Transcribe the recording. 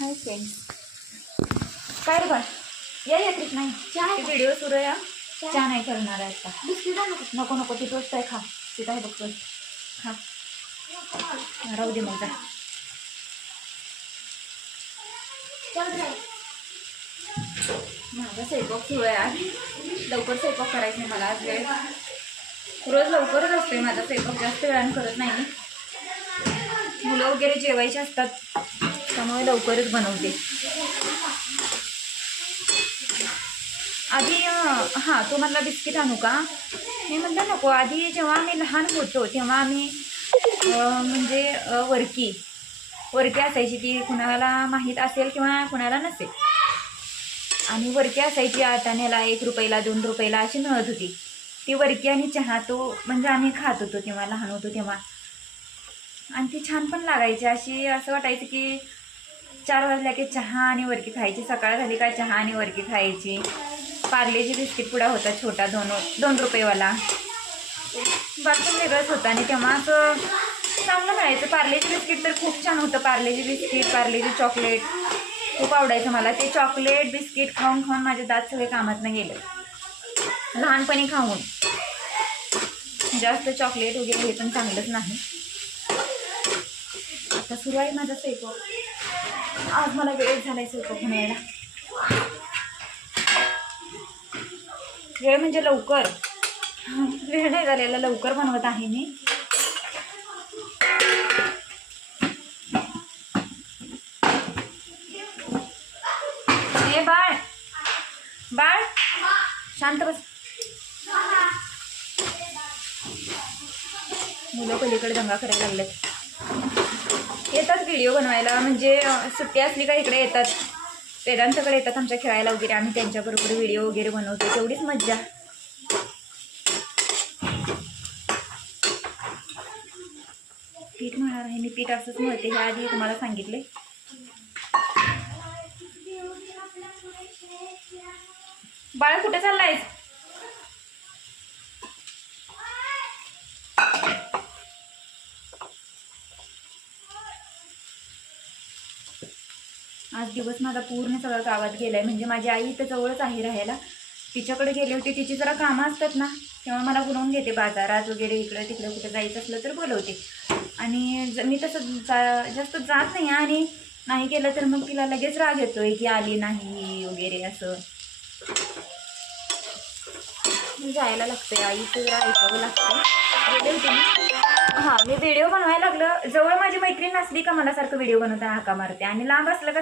Hi friends, काय रे बाळ या येत नाही चहा व्हिडिओ सुरू आहे. चहा नाही करणार आहे आता. बिस्किट नको नको ती टोस्ट आहे खा. तिथं आहे बघ खा. राहू दे मग माझा स्वयंपाक सुरू आहे. आज लवकर स्वयंपाक करायचं नाही मला. आज वेळ रोज लवकरच असते माझा स्वयंपाक, जास्त वेळानं करत नाही मी. मुलं वगैरे जेवायचे असतात त्यामुळे लवकरच बनवते. आधी हां तो म्हटला बिस्किट आणू का, मी म्हटलं नको. आधी जेव्हा आम्ही लहान होतो तेव्हा आम्ही म्हणजे वरकी असायची, ती कुणाला माहीत असेल किंवा कुणाला नसेल. आणि वरकी असायची आटाण्याला 1 रुपयाला 2 रुपयाला अशी मिळत होती. ती वरकी आणि चहा तो म्हणजे आम्ही खात होतो तेव्हा लहान होतो तेव्हा. आणि ती छान पण लागायची. अशी असं वाटायचं की 4 वाजल्या की चहा आणि वरकी खायची. सकाळ झाली का चहा आणि वरकी खायची. पार्लेजी बिस्किट पुडा होता छोटा 2 रुपयेवाला. बाकी वेगळंच होतं. आणि तेव्हा असं चांगलं मिळायचं. पार्लेजी बिस्किट तर खूप छान होतं. पार्लेजी बिस्किट, पार्लेजी चॉकलेट खूप आवडायचं मला. ते चॉकलेट बिस्किट खाऊन खाऊन माझे दात सगळे कामातनं गेले लहानपणी खाऊन. जास्त चॉकलेट वगैरे हे पण चांगलंच नाही. आता सुरू आहे माझा स्वयंपाक. आज मला वेळ झालाय स्वयंपाक बनवायला. वेळ म्हणजे लवकर, वेळ नाही झालेला, लवकर बनवत आहे मी. ए बाळ बाळ शांत बस. मुलं पलीकडे दंगा करायला लागलेत. येतात व्हिडिओ बनवायला, म्हणजे सुट्टी असली का इकडे येतात. वेदांतकडे येतात आमच्या खेळायला वगैरे. आम्ही त्यांच्याबरोबर व्हिडिओ वगैरे बनवतो. तेवढीच मज्जा. पीठ मळणार आहे मी. पीठ असंच मळते, ह्या आधी तुम्हाला सांगितले. बाळ कुठे चाललायस? आज दिवस माझा पूर्ण सगळा गावात गेलाय. म्हणजे माझी आई इथं जवळच आहे राहायला. तिच्याकडे गेले होते. तिची जरा कामं असतात ना, तेव्हा मला बोलवून घेते बाजारात वगैरे. इकडं तिकडं कुठं जायचं असलं तर बोलवते. आणि मी तसं जास्त जात नाही. आणि नाही गेलं तर मग तिला लगेच राग येतोय की आली नाही वगैरे असं. जायला लागतंय, आईचं जरा ऐकावं लागतं. गेले होते मी. हां मी व्हिडिओ बनवायला लागलं. जवळ माझी मैत्रीण असली का मला सारखं व्हिडिओ बनवताना हाका मारते. आणि लांब असलं का